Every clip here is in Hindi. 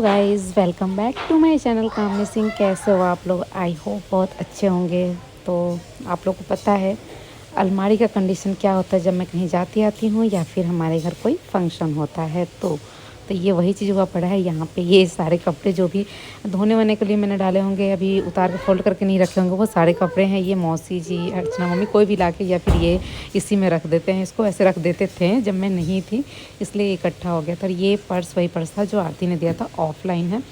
Hello guys, welcome back to my channel Kamni Singh. कैसे हो आप लोग? आई होप बहुत अच्छे होंगे। तो आप लोग को पता है अलमारी का कंडीशन क्या होता है जब मैं कहीं जाती आती हूँ या फिर हमारे घर कोई फंक्शन होता है तो ये वही चीज़ हुआ पड़ा है। यहाँ पे ये सारे कपड़े जो भी धोने वोने के लिए मैंने डाले होंगे, अभी उतार के फोल्ड करके नहीं रखे होंगे, वो सारे कपड़े हैं। ये मौसी जी, अर्चना मम्मी, कोई भी लाके या फिर ये इसी में रख देते हैं। इसको ऐसे रख देते थे जब मैं नहीं थी, इसलिए इकट्ठा हो गया था। ये पर्स वही पर्स था जो आरती ने दिया था, ऑफलाइन है।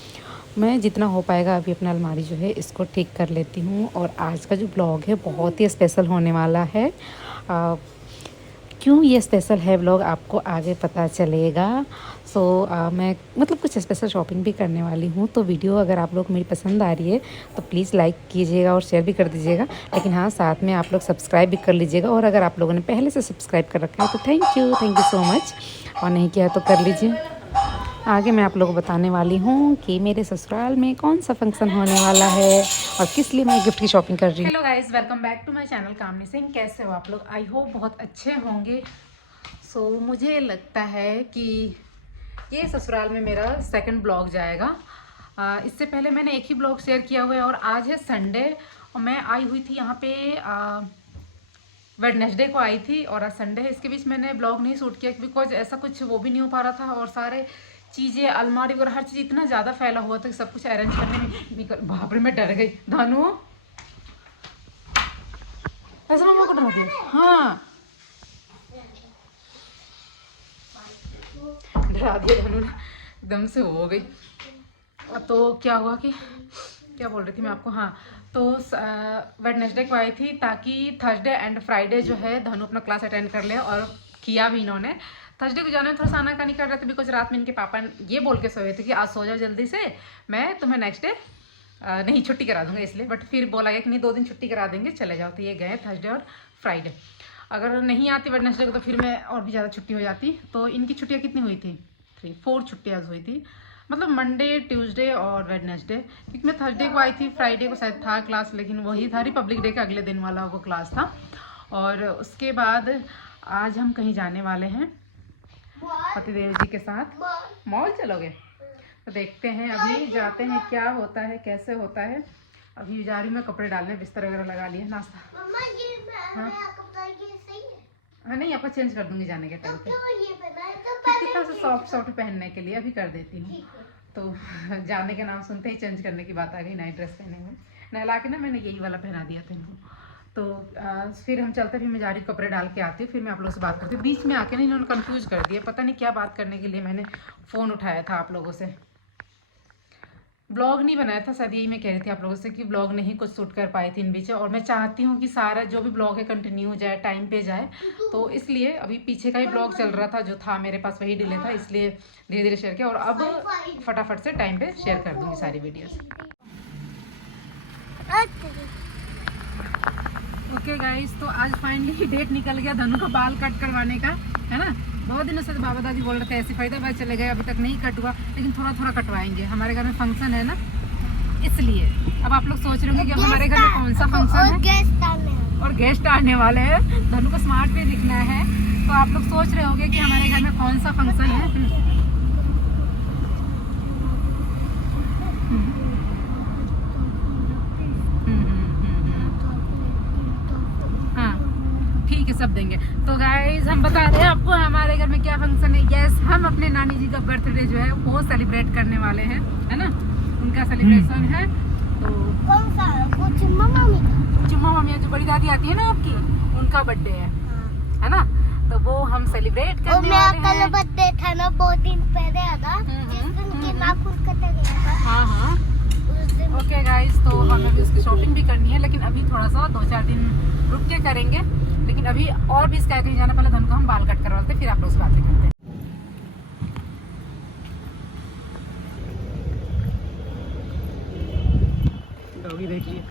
मैं जितना हो पाएगा अभी अपना अलमारी जो है इसको ठीक कर लेती हूँ। और आज का जो ब्लॉग है बहुत ही स्पेशल होने वाला है। क्यों ये स्पेशल है व्लॉग आपको आगे पता चलेगा। मैं मतलब कुछ स्पेशल शॉपिंग भी करने वाली हूँ। तो वीडियो अगर आप लोग मेरी पसंद आ रही है तो प्लीज़ लाइक कीजिएगा और शेयर भी कर दीजिएगा। लेकिन हाँ, साथ में आप लोग सब्सक्राइब भी कर लीजिएगा। और अगर आप लोगों ने पहले से सब्सक्राइब कर रखा है तो थैंक यू सो मच। और नहीं किया तो कर लीजिए। आगे मैं आप लोगों को बताने वाली हूँ कि मेरे ससुराल में कौन सा फंक्शन होने वाला है और किस लिए मैं गिफ्ट की शॉपिंग कर रही हूँ। Hello guys, welcome back to my channel Kamni Singh. कैसे हो आप लोग? आई होप बहुत अच्छे होंगे। मुझे लगता है कि ये ससुराल में मेरा सेकंड ब्लॉग जाएगा। इससे पहले मैंने एक ही ब्लॉग शेयर किया हुआ है और आज है संडे और मैं आई हुई थी यहाँ पे वेडनेसडे को आई थी और आज संडे है। इसके बीच मैंने ब्लॉग नहीं शूट किया बिकॉज ऐसा कुछ वो भी नहीं हो पा रहा था और सारे चीज़ें अलमारी वगैरह हर चीज़ इतना ज़्यादा फैला हुआ था कि सब कुछ अरेंज करने में निकल। बाप रे, मैं डर गई। धनु ऐसा मम्मा को डरा दिया। हाँ, डरा दिया धनु ने, एकदम से हो गई। तो क्या हुआ कि क्या बोल रही थी मैं आपको? हाँ, तो वेडनेसडे को आई थी ताकि थर्सडे एंड फ्राइडे जो है धनु अपना क्लास अटेंड कर ले। और किया भी इन्होंने। थर्सडे को जाने में थोड़ा सा आनाकानी कर रहे थे बिकॉज रात में इनके पापा ये बोल के सोए थे कि आज सो जाओ जल्दी से, मैं तुम्हें नेक्स्ट डे नहीं छुट्टी करा दूंगा इसलिए। बट फिर बोला गया कि नहीं, 2 दिन छुट्टी करा देंगे, चले जाओ। तो ये गए थर्सडे और फ्राइडे। अगर नहीं आती वेडनेसडे को तो फिर मैं और भी ज़्यादा छुट्टी हो जाती। तो इनकी छुट्टियाँ कितनी हुई थी? 4 छुट्टियाँ हुई थी, मतलब मंडे, ट्यूसडे और वेडनेसडे। क्योंकि मैं थर्सडे को आई थी, फ्राइडे को शायद था क्लास, लेकिन वही था रिपब्लिक डे के अगले दिन वाला वो क्लास था। और उसके बाद आज हम कहीं जाने वाले हैं पतिदेव जी के साथ। मॉल चलोगे? तो देखते हैं, अभी जाते हैं क्या होता है कैसे होता है। अभी जा रही हूँ मैं कपड़े डालने, बिस्तर वगैरह लगा लिया, नाश्ता। हाँ हाँ, नहीं आपका चेंज कर दूंगी जाने के टाइम पे, क्योंकि थोड़ा सा सॉफ्ट सॉफ्ट पहनने के लिए अभी कर देती हूँ। तो जाने के नाम सुनते ही चेंज करने की बात आ गई। नाइट ड्रेस पहने हुए नहला के ना मैंने यही वाला पहना दिया था इनको। तो फिर हम चलते, फिर मैं जा रही कपड़े डाल के आती हूँ, फिर मैं आप लोगों से बात करती हूँ। बीच में आके ना इन्होंने कंफ्यूज कर दिया, पता नहीं क्या बात करने के लिए मैंने फ़ोन उठाया था आप लोगों से। ब्लॉग नहीं बनाया था, शायद यही मैं कह रही थी आप लोगों से कि ब्लॉग नहीं कुछ शूट कर पाई थी इन बीच। और मैं चाहती हूँ कि सारा जो भी ब्लॉग है कंटिन्यू जाए, टाइम पे जाए। तो इसलिए अभी पीछे का ही ब्लॉग चल रहा था, जो था मेरे पास वही डिले था, इसलिए धीरे धीरे शेयर किया। और अब फटाफट से टाइम पे शेयर कर दूंगी सारी वीडियोस। ओके गाइस, तो आज फाइनली डेट निकल गया धनु का बाल कट करवाने का, है ना। बहुत दिनों से बाबा दादी बोल रहे थे, ऐसे फरीदाबाद चले गए, अभी तक नहीं कट हुआ, लेकिन थोड़ा थोड़ा कटवाएंगे। हमारे घर में फंक्शन है ना, इसलिए। अब आप लोग सोच रहे होंगे कि अब हमारे घर में कौन सा फंक्शन है और गेस्ट आने वाले हैं। धनु को स्मार्ट पे लिखना है, तो आप लोग सोच रहे होंगे कि हमारे घर में कौन सा फंक्शन है। ठीक है, सब देंगे। तो गाइज हम बता रहे हैं आपको हमारे घर में क्या फंक्शन है। यस, हम अपने नानी जी का बर्थडे जो है वो सेलिब्रेट करने वाले हैं, है ना। उनका सेलिब्रेशन है। तो कौन सा? वो चुम्मा मामी जो बड़ी दादी आती है ना आपकी, उनका बर्थडे है ना। तो वो हम सेलिब्रेट करने वाले हैं। कल बर्थडे था ना, 2 दिन पहले आधा, जिस दिन के नाखून कटा गया था। हाँ हाँ, ओके गाइज, तो हमें भी उसकी शॉपिंग भी करनी है, लेकिन अभी थोड़ा सा 2-4 दिन रुक के करेंगे। लेकिन अभी और भी इसका कहीं जाना, पहले धनु को हम बाल कट करवाते, फिर आप लोग से बातें करते हैं। डॉगी देखिए,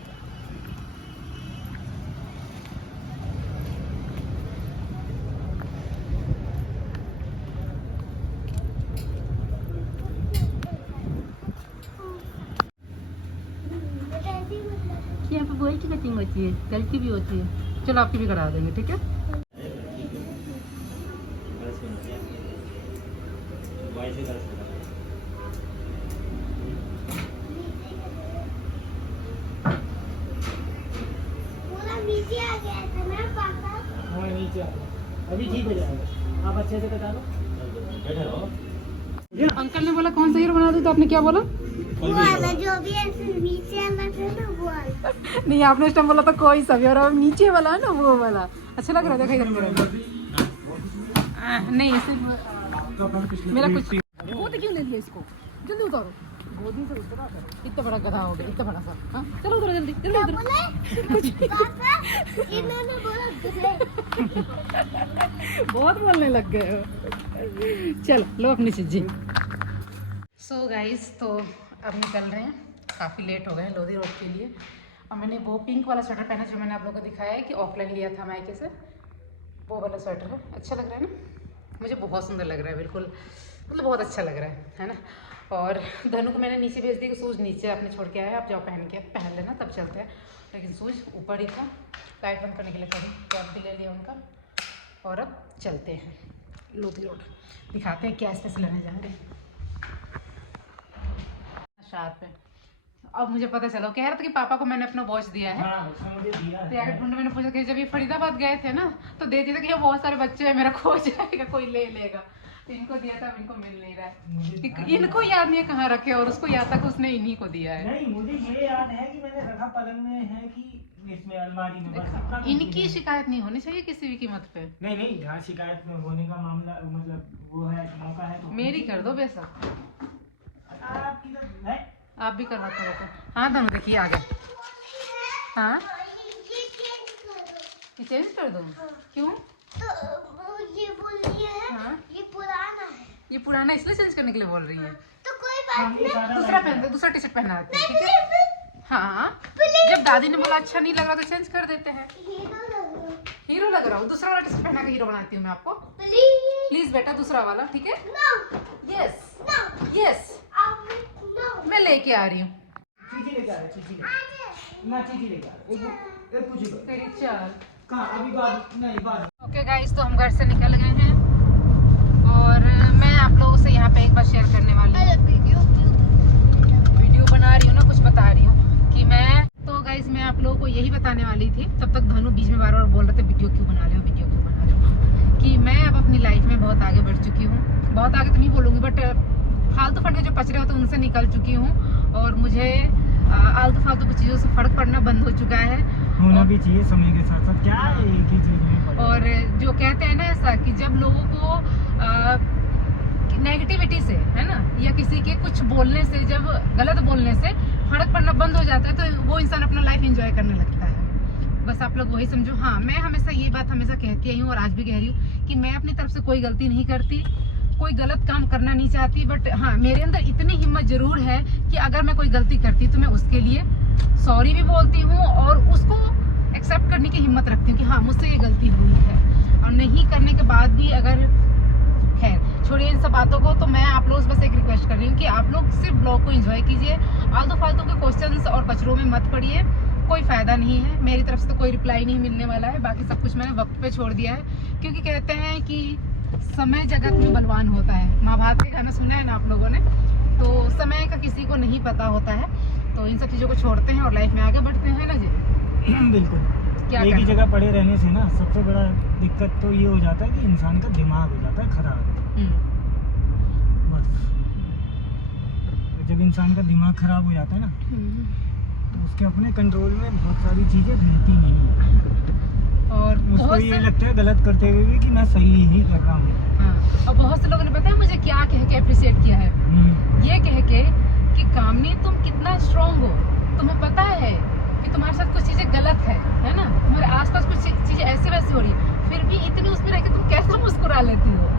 यहाँ पे बॉय की कटिंग होती है, गर्ल की भी होती है। चलो आपकी भी करा देंगे, ठीक है। नीचे आ गया था ना पापा। हाँ नीचे आ गया, अभी ठीक हो जाएगा, आप अच्छे से कटा लो। अंकल ने बोला कौन सा हीरो बना दूं, तो आपने क्या बोला? वो वाला जो भी ऐसे नीचे वाला था ना वो वाला। नहीं, आपने उस टाइम बोला था कोई सा भी, और अब नीचे वाला है ना वो वाला अच्छा लग रहा है। देखो इधर मेरा नहीं ऐसे मेरा कुछ गोदी क्यों ले लिया इसको, जल्दी उतारो गोदी से, उतरा करो। इतना बड़ा गधा हो गया, इतना बड़ा सा। हाँ चलो उधर, जल्दी जल्दी उधर। पापा इन्होंने बोला गधे। बहुत बोलने लग गए हो। चल लो अपनी चीजें। सो गाइस, तो अब निकल रहे हैं, काफ़ी लेट हो गए लोधी रोड के लिए। और मैंने वो पिंक वाला स्वेटर पहना जो मैंने आप लोगों को दिखाया है कि ऑफलाइन लिया था मायके से, वो वाला स्वेटर है। अच्छा लग रहा है ना, मुझे बहुत सुंदर लग रहा है, बिल्कुल मतलब बहुत अच्छा लग रहा है ना। और धनु को मैंने नीचे भेज दी कि शूज़ नीचे आपने छोड़ के आया, आप जाओ पहन लेना, तब चलते हैं। लेकिन शूज़ ऊपर ही था, लाइट बंद करने के लिए खड़ी, कैब भी ले लिया उनका। और अब चलते हैं लोधी रोड, दिखाते हैं क्या स्पेशल लेने जा रहे हैं। शार्प है। अब मुझे पता चला, कह रहा था कि पापा को मैंने अपना वॉच दिया है। हाँ, उसने मुझे दिया है। तो यार ढूंढ, मैंने पूछा कि जब ये फरीदाबाद गए थे ना तो दे दिया था कि ये बहुत सारे बच्चे हैं, मेरा खो जाएगा, कोई ले लेगा। तो इनको दिया था, अब इनको मिल नहीं रहा है। इनको याद नहीं है कहाँ रखे, और उसको याद था कि उसने इन्हीं को दिया है। नहीं, मुझे ये याद है कि मैंने रखा पलंग में है कि इसमें अलमारी में, बस इतना इनकी शिकायत नहीं होनी चाहिए किसी भी कीमत पे। नहीं, यहाँ शिकायत में होने का मामला मतलब वो है, मौका है तो मेरी कर दो बेशक, आपकी तो है। आप भी करवाते रहते हैं। हाँ दोनों देखिए आ गए। हाँ ये चेंज कर दूँ? क्यों? तो ये बोल रही है हाँ ये पुराना है, ये पुराना इसलिए चेंज करने के लिए बोल रही है। तो कोई बात नहीं। दूसरा पहन दो, दूसरा टी शर्ट पहना देते हैं, ठीक है? हाँ जब दादी ने बोला अच्छा नहीं लग रहा तो चेंज कर देते हैं। हीरो लग रहा हूँ, दूसरा वाला टी शर्ट पहना के हीरो बनाती हूँ मैं आपको। प्लीज बेटा दूसरा वाला, ठीक है? यस यस, मैं लेके आ रही हूँ। चीजी लेके आ रहे, चीजी लेके आ रहे, एक पूछी को तेरी चाल। कहाँ अभी बाद नहीं बाद। ओके गाइस, तो हम घर से निकल गए हैं और मैं आप लोगों से यहाँ पे एक बार शेयर करने वाली हूँ। वीडियो बना रही हूँ ना, कुछ बता रही हूँ कि मैं, तो गाइस मैं आप लोगों को यही बताने वाली थी, तब तक धनु बीच में बार बार बोल रहे थे वीडियो क्यों बना रहे हो, वीडियो क्यों बना रहे हो, कि मैं अब अपनी लाइफ में बहुत आगे बढ़ चुकी हूँ। बहुत आगे तो नहीं बोलूँगी, बट फालतू फंड के जो पचड़े होते हैं उनसे निकल चुकी हूँ, और मुझे आलतू फालतू की चीज़ों से फर्क पड़ना बंद हो चुका है। होना भी चाहिए समय के साथ साथ, क्या है एक ही चीज में पड़े। और जो कहते हैं ना ऐसा कि जब लोगों को नेगेटिविटी से, है ना, या किसी के कुछ बोलने से, जब गलत बोलने से फर्क पड़ना बंद हो जाता है, तो वो इंसान अपना लाइफ एंजॉय करने लगता है। बस आप लोग वही समझो। हाँ, मैं हमेशा ये बात हमेशा कहती आई हूँ और आज भी कह रही हूँ कि मैं अपनी तरफ से कोई गलती नहीं करती, कोई गलत काम करना नहीं चाहती, बट हाँ मेरे अंदर इतनी हिम्मत जरूर है कि अगर मैं कोई गलती करती तो मैं उसके लिए सॉरी भी बोलती हूँ और उसको एक्सेप्ट करने की हिम्मत रखती हूँ कि हाँ मुझसे ये गलती हुई है। और नहीं करने के बाद भी अगर, खैर छोड़िए इन सब बातों को, तो मैं आप लोगों से बस एक रिक्वेस्ट कर रही हूँ कि आप लोग सिर्फ ब्लॉग को एंजॉय कीजिए, आलतू फालतू के क्वेश्चंस और पचड़ों में मत पड़िए, कोई फायदा नहीं है। मेरी तरफ से तो कोई रिप्लाई नहीं मिलने वाला है, बाकी सब कुछ मैंने वक्त पे छोड़ दिया है, क्योंकि कहते हैं कि समय जगत में बलवान होता है। महाभारत के गाना सुना है ना आप लोगों ने, तो समय का किसी को नहीं पता होता है। तो इन सब चीज़ों को छोड़ते हैं और लाइफ में आगे बढ़ते हैं ना जी। बिल्कुल, क्या एक ही जगह पड़े रहने से ना सबसे बड़ा दिक्कत तो ये हो जाता है कि इंसान का दिमाग हो जाता है खराब। बस जब इंसान का दिमाग खराब हो जाता है ना, तो उसके अपने कंट्रोल में बहुत सारी चीज़ें रहती नहीं है, और उसको ये लगता है गलत करते हुए भी कि मैं सही ही कर रहा हूँ। हाँ, और बहुत से लोगों ने पता है मुझे क्या कह के अप्रिशिएट किया है, ये कह के कि कामनी तुम कितना स्ट्रांग हो, तुम्हें पता है कि तुम्हारे साथ कुछ चीजें गलत है ना, तुम्हारे आसपास कुछ चीजें ऐसे वैसे हो रही, फिर भी इतनी उसमें रह के तुम कैसे मुस्कुरा लेती हो।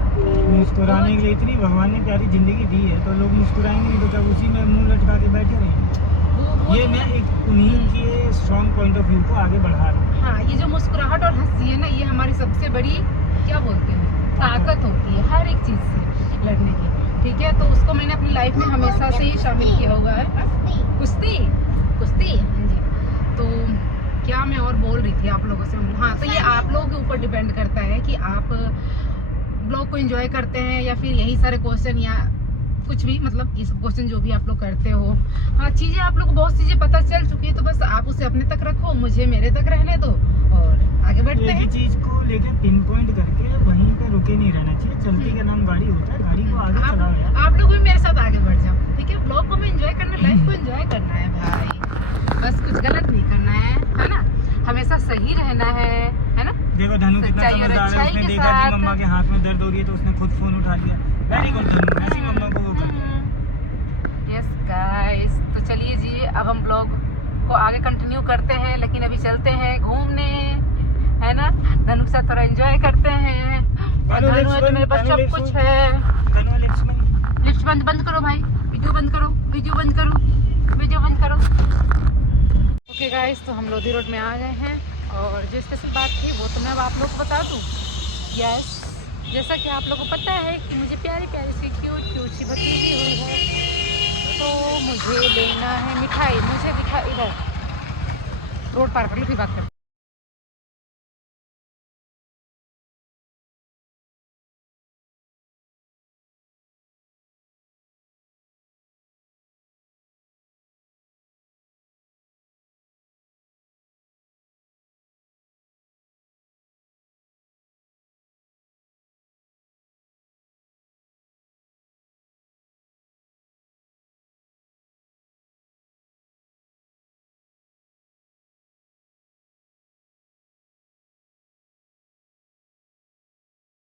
मुस्कुराने के लिए इतनी भगवान ने प्यारी जिंदगी दी है, तो लोग मुस्कुराएंगे नहीं तो जब उसी में मुंह लटका के बैठे रहेंगे। ये मैं एक उन्हीं के स्ट्रॉन्ग पॉइंट ऑफ व्यू को आगे बढ़ा रहा हूँ। हाँ, ये जो मुस्कुराहट और हंसी है ना, ये हमारी सबसे बड़ी क्या बोलते हैं ताकत होती है हर एक चीज से लड़ने की, ठीक है। तो उसको मैंने अपनी लाइफ में हमेशा से ही शामिल किया हुआ है। कुश्ती कुश्ती, हाँ जी। तो क्या मैं और बोल रही थी आप लोगों से, हाँ, तो ये आप लोगों के ऊपर डिपेंड करता है कि आप ब्लॉग को एंजॉय करते हैं या फिर यही सारे क्वेश्चन या कुछ भी, मतलब ये सब क्वेश्चन जो भी आप लोग करते हो। हाँ, चीज़ें आप लोग को बहुत चीज़ें पता चल चुकी है, तो बस आप उसे अपने तक रखो, मुझे मेरे तक रहने दो, और बैठते एक ही हैं। चीज को लेके पिन पॉइंट करके वहीं पे रुके नहीं रहना चाहिए। चलती का नाम गाड़ी होता है, गाड़ी को आगे चलाओ यार। आप लोग भी मेरे साथ आगे बढ़ जाओ, ठीक है। ब्लॉग को भी एंजॉय करना, लाइफ को एंजॉय करना है भाई, बस कुछ गलत नहीं करना है ना। हमेशा सही रहना है ना। देखो धनु कितना सच्चाई और समझदार है, अच्छाई उसने के देखा कि साथ। मम्मा के हाथ में दर्द हो रही है तो उसने खुद फोन उठा लिया। वेरी गुड धनु, ऐसी मम्मा को वो करते हैं। यस गाइस, तो चलिए जी अब हम ब्लॉग को आगे कंटिन्यू करते हैं, लेकिन अभी चलते हैं घूमने, है ना। धनु के साथ थोड़ा एंजॉय करते हैं। और धनु है तो मेरे पास सब कुछ है। धनु लिफ्ट लिफ्ट बंद करो भाई, वीडियो बंद करो, वीडियो बंद करो, वीडियो बंद करो। ओके गाइस, तो हम लोधी रोड में आ गए हैं और जो स्पेशल बात थी वो तो मैं अब आप लोग को बता दूं। यस, जैसा कि आप लोगों को पता है कि मुझे प्यारी प्यारी सी क्यूट सी भतीजी हुई है, तो मुझे लेना है मिठाई। मुझे दिखा, इधर रोड पार कर लो फिर बात करते।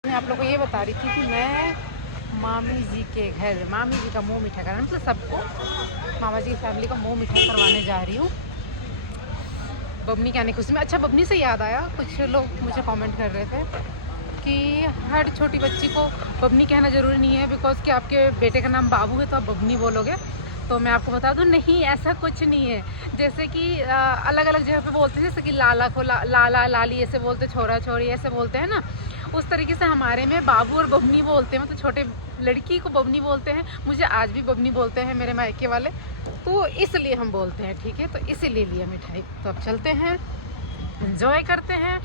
मैं आप लोगों को ये बता रही थी कि मैं मामी जी के घर मामी जी का मुंह मीठा करना, मतलब सबको मामा जी की फैमिली का मुंह मीठा करवाने जा रही हूँ बबनी के आने खुशी में। अच्छा, बबनी से याद आया, कुछ लोग मुझे कमेंट कर रहे थे कि हर छोटी बच्ची को बबनी कहना ज़रूरी नहीं है, बिकॉज कि आपके बेटे का नाम बाबू है तो आप बबनी बोलोगे। तो मैं आपको बता दूं, नहीं ऐसा कुछ नहीं है। जैसे कि अलग अलग जगह पे बोलते हैं, जैसे कि लाला को लाला लाली ऐसे बोलते, छोरा छोरी ऐसे बोलते हैं ना, उस तरीके से हमारे में बाबू और बबनी बोलते हैं। मतलब छोटे लड़की को बबनी बोलते हैं, मुझे आज भी बबनी बोलते हैं मेरे मायके वाले, तो इसलिए हम बोलते हैं, ठीक है। तो इसीलिए लिया मिठाई। तो अब चलते हैं, एंजॉय करते हैं।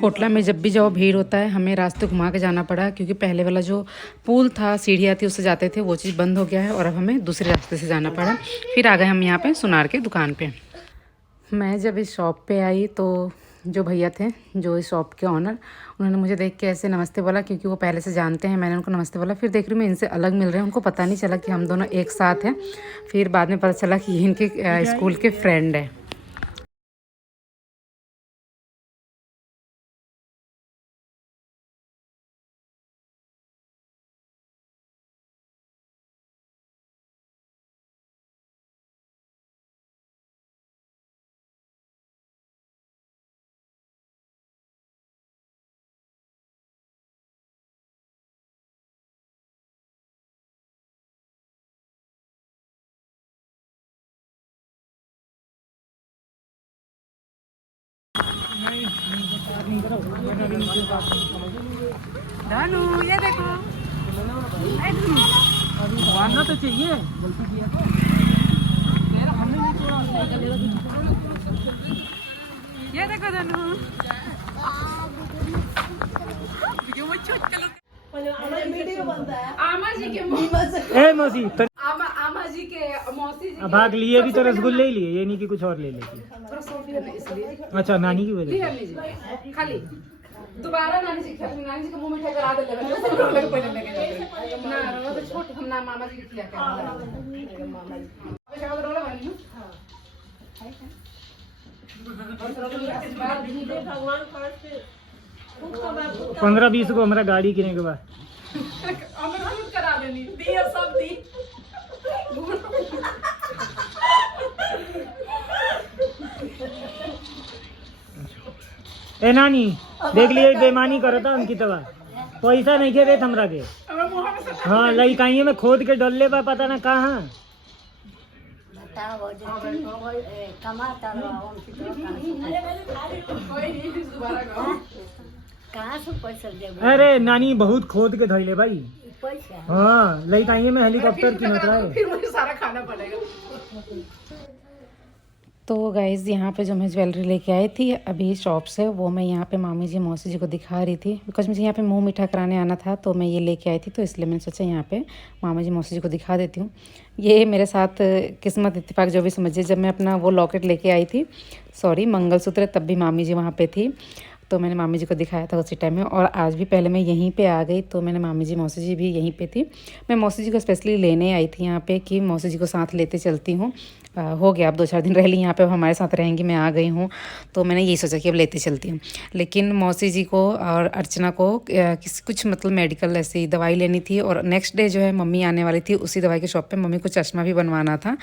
कोटला में जब भी जाओ भीड़ होता है। हमें रास्ते घुमा के जाना पड़ा क्योंकि पहले वाला जो पुल था, सीढ़ियाँ थी, उससे जाते थे, वो चीज़ बंद हो गया है और अब हमें दूसरे रास्ते से जाना पड़ा। फिर आ गए हम यहाँ पे सुनार के दुकान पे। मैं जब इस शॉप पे आई तो जो भैया थे, जो इस शॉप के ऑनर, उन्होंने मुझे देख के ऐसे नमस्ते बोला, क्योंकि वो पहले से जानते हैं। मैंने उनको नमस्ते बोला, फिर देख रही हूँ मैं इनसे अलग मिल रहे हैं। उनको पता नहीं चला कि हम दोनों एक साथ हैं। फिर बाद में पता चला कि ये इनके स्कूल के फ्रेंड है। धानु ये देखो, मानना तो चाहिए, गलती किया था। ये देखो धानु। आमा जी के ए मौसी आमा जी के मौसी जी अब भाग लिए भी तो रसगुल्ले ही लिए, ये नहीं कि कुछ और ले लेती। इसलिए अच्छा, नानी की वजह से। खाली दोबारा नानी जी के मुंह मीठा करा दे ना, वो तो छोट हम ना मामा जी के खिला कर मामा जी 15-20 को हमारा गाड़ी किने के बाद करा देनी दी और सब दी। ए नानी देख लिए बेईमानी करो था उनकी तवा, पैसा नहीं खेदे हमरा के। हाँ, लइकाइए में खोद के डोले बा, पता ना कहाँ। अरे नानी बहुत खोद के धैले भाई। हाँ, लइकाइए में हेलीकॉप्टर की नत रहा है। फिर मुझे सारा खाना पड़ेगा। तो गाइज़ यहाँ पे जो मैं ज्वेलरी लेके आई थी अभी शॉप से, वो मैं यहाँ पे मामी जी मौसी जी को दिखा रही थी, बिकॉज मुझे यहाँ पे मुंह मीठा कराने आना था, तो मैं ये लेके आई थी, तो इसलिए मैंने सोचा यहाँ पे मामा जी मौसी जी को दिखा देती हूँ। ये मेरे साथ किस्मत इत्तेफाक जो भी समझिए, जब मैं अपना वो लॉकेट लेके आई थी, सॉरी मंगलसूत्र, तब भी मामी जी वहाँ पर थी, तो मैंने मामी जी को दिखाया था उसी टाइम में। और आज भी पहले मैं यहीं पे आ गई, तो मैंने मामी जी मौसी जी भी यहीं पे थी। मैं मौसी जी को स्पेशली लेने आई थी यहाँ पे कि मौसी जी को साथ लेते चलती हूँ। हो गया अब 2-4 दिन रह ली यहाँ पे, अब हमारे साथ रहेंगी, मैं आ गई हूँ, तो मैंने यही सोचा कि अब लेते चलती हूँ। लेकिन मौसी जी को और अर्चना को कुछ मतलब मेडिकल ऐसी दवाई लेनी थी, और नेक्स्ट डे जो है मम्मी आने वाली थी उसी दवाई की शॉप पे। मम्मी को चश्मा भी बनवाना था,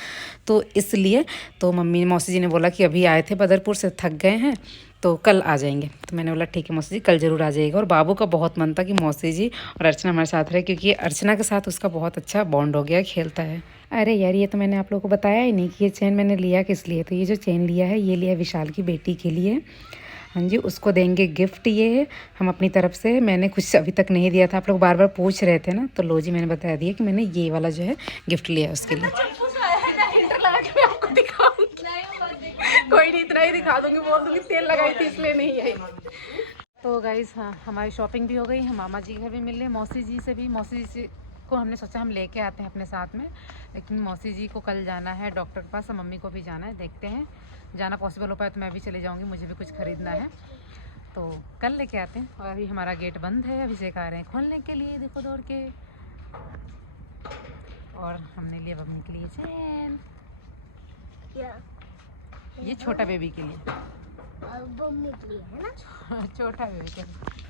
तो इसलिए तो मौसी जी ने बोला कि अभी आए थे बदरपुर से, थक गए हैं, तो कल आ जाएंगे। तो मैंने बोला ठीक है मौसी जी, कल ज़रूर आ जाइएगा। और बाबू का बहुत मन था कि मौसी जी और अर्चना हमारे साथ रहे, क्योंकि अर्चना के साथ उसका बहुत अच्छा बॉन्ड हो गया, खेलता है। अरे यार, ये तो मैंने आप लोगों को बताया ही नहीं कि ये चेन मैंने लिया किस लिए। तो ये जो चेन लिया है, ये लिया विशाल की बेटी के लिए। हाँ जी, उसको देंगे गिफ्ट ये हम अपनी तरफ से। मैंने कुछ अभी तक नहीं दिया था, आप लोग बार बार पूछ रहे थे ना, तो लो जी मैंने बता दिया कि मैंने ये वाला जो है गिफ्ट लिया है उसके लिए। कोई नहीं, इतना ही दिखा दूंगी, बोल दूंगी तेल लगाई थी इसलिए नहीं आई। तो गाइज हाँ, हमारी शॉपिंग भी हो गई, हम मामा जी घर भी मिल रहे, मौसी जी से भी। मौसी जी से को हमने सोचा हम लेके आते हैं अपने साथ में, लेकिन मौसी जी को कल जाना है डॉक्टर के पास, और मम्मी को भी जाना है। देखते हैं, जाना पॉसिबल हो पाए तो मैं भी चले जाऊँगी, मुझे भी कुछ ख़रीदना है, तो कल लेके आते हैं। और अभी हमारा गेट बंद है, अभी से आ रहे हैं खोलने के लिए, देखो दौड़ के। और हमने लिया मम्मी के लिए चैन, ये छोटा बेबी के लिए, है ना, छोटा बेबी के लिए।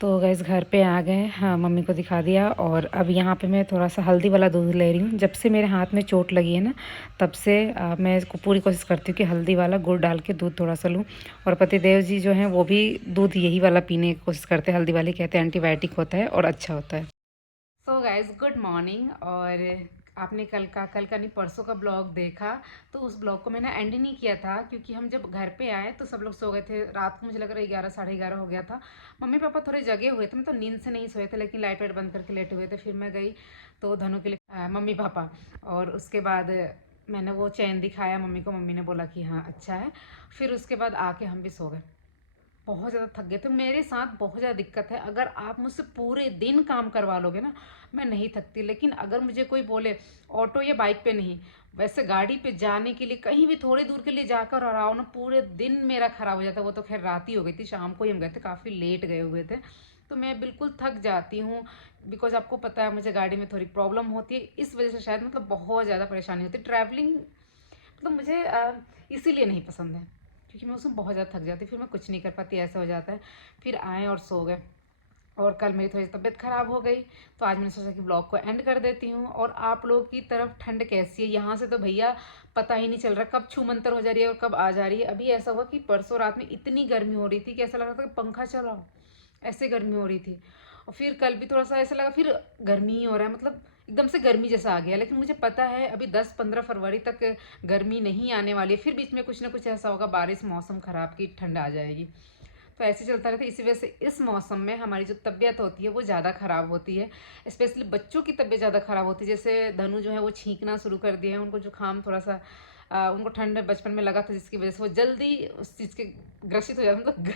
तो गैस घर पे आ गए, हाँ मम्मी को दिखा दिया। और अब यहाँ पे मैं थोड़ा सा हल्दी वाला दूध ले रही हूँ। जब से मेरे हाथ में चोट लगी है ना, तब से मैं इसको पूरी कोशिश करती हूँ कि हल्दी वाला गुड़ डाल के दूध थोड़ा सा लूँ। और पतिदेव जी जो हैं वो भी दूध यही वाला पीने की कोशिश करते हैं, हल्दी वाली, कहते हैं एंटीबायोटिक होता है और अच्छा होता है। So guys good morning. और आपने कल का नहीं परसों का ब्लॉग देखा, तो उस ब्लॉग को मैंने एंड नहीं किया था, क्योंकि हम जब घर पे आए तो सब लोग सो गए थे। रात को मुझे लग रहा है 11 साढ़े 11 हो गया था। मम्मी पापा थोड़े जगे हुए थे, मतलब नींद से नहीं सोए थे, लेकिन लाइट वाइट बंद करके लेटे हुए थे। फिर मैं गई तो धनु के लिए मम्मी पापा, और उसके बाद मैंने वो चैन दिखाया मम्मी को, मम्मी ने बोला कि हाँ अच्छा है। फिर उसके बाद आके हम भी सो गए, बहुत ज़्यादा थक गए थे। मेरे साथ बहुत ज़्यादा दिक्कत है, अगर आप मुझसे पूरे दिन काम करवा लोगे ना, मैं नहीं थकती। लेकिन अगर मुझे कोई बोले ऑटो या बाइक पे नहीं, वैसे गाड़ी पे जाने के लिए कहीं भी थोड़ी दूर के लिए जाकर और आओ ना, पूरे दिन मेरा ख़राब हो जाता है। वो तो खैर रात ही हो गई थी, शाम को ही हम गए थे, काफ़ी लेट गए हुए थे, तो मैं बिल्कुल थक जाती हूँ। बिकॉज आपको पता है मुझे गाड़ी में थोड़ी प्रॉब्लम होती है, इस वजह से शायद मतलब बहुत ज़्यादा परेशानी होती है। ट्रैवलिंग मतलब मुझे इसीलिए नहीं पसंद है, क्योंकि मैं उसमें बहुत ज़्यादा थक जाती, फिर मैं कुछ नहीं कर पाती, ऐसा हो जाता है। फिर आए और सो गए, और कल मेरी थोड़ी तबीयत ख़राब हो गई, तो आज मैंने सोचा कि ब्लॉग को एंड कर देती हूँ। और आप लोगों की तरफ ठंड कैसी है? यहाँ से तो भैया पता ही नहीं चल रहा कब छूमंतर हो जा रही है और कब आ जा रही है। अभी ऐसा हुआ कि परसों रात में इतनी गर्मी हो रही थी कि ऐसा लग रहा था कि पंखा चलाओ, ऐसे गर्मी हो रही थी। और फिर कल भी थोड़ा सा ऐसा लगा, फिर गर्मी ही हो रहा है, मतलब एकदम से गर्मी जैसा आ गया। लेकिन मुझे पता है अभी 10-15 फरवरी तक गर्मी नहीं आने वाली है, फिर बीच में कुछ ना कुछ ऐसा होगा, बारिश, मौसम ख़राब की, ठंड आ जाएगी, तो ऐसे चलता रहता है। इसी वजह से इस मौसम में हमारी जो तबीयत होती है वो ज़्यादा ख़राब होती है, स्पेशली बच्चों की तबीयत ज़्यादा ख़राब होती है। जैसे धनु जो है वो छींकना शुरू कर दिए हैं, उनको जुकाम थोड़ा सा उनको ठंड बचपन में लगा था, जिसकी वजह से वो जल्दी उस चीज़ के ग्रसित हो जाता है, मतलब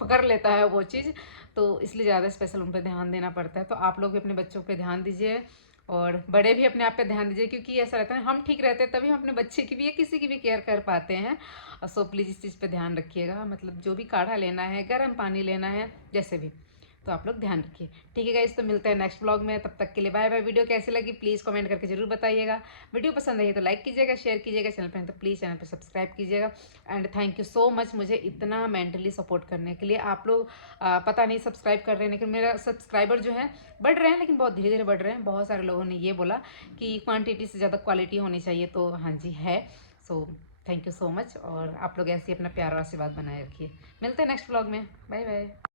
पकड़ लेता है वो चीज़, तो इसलिए ज़्यादा स्पेशल उन पर ध्यान देना पड़ता है। तो आप लोग भी अपने बच्चों पे ध्यान दीजिए, और बड़े भी अपने आप पे ध्यान दीजिए, क्योंकि ऐसा रहता है हम ठीक रहते हैं तभी हम अपने बच्चे की भी या किसी की भी केयर कर पाते हैं। सो प्लीज़ इस चीज़ पे ध्यान रखिएगा, मतलब जो भी काढ़ा लेना है, गर्म पानी लेना है, जैसे भी, तो आप लोग ध्यान रखिए। ठीक है गाइस, तो मिलते हैं नेक्स्ट ब्लॉग में, तब तक के लिए बाय बाय। वीडियो कैसी लगी प्लीज़ कमेंट करके जरूर बताइएगा। वीडियो पसंद आई तो लाइक कीजिएगा, शेयर कीजिएगा, चैनल पर तो प्लीज़ चैनल पर सब्सक्राइब कीजिएगा। And thank you so much मुझे इतना मेंटली सपोर्ट करने के लिए। आप लोग पता नहीं सब्सक्राइब कर रहे हैं, लेकिन मेरा सब्सक्राइबर जो है बढ़ रहे हैं, लेकिन बहुत धीरे धीरे बढ़ रहे हैं। बहुत सारे लोगों ने ये बोला कि क्वान्टिटी से ज़्यादा क्वालिटी होनी चाहिए, तो हाँ जी है। So thank you so much, और आप लोग ऐसे ही अपना प्यार और आशीर्वाद बनाए रखिए। मिलते हैं नेक्स्ट ब्लॉग में, बाय बाय।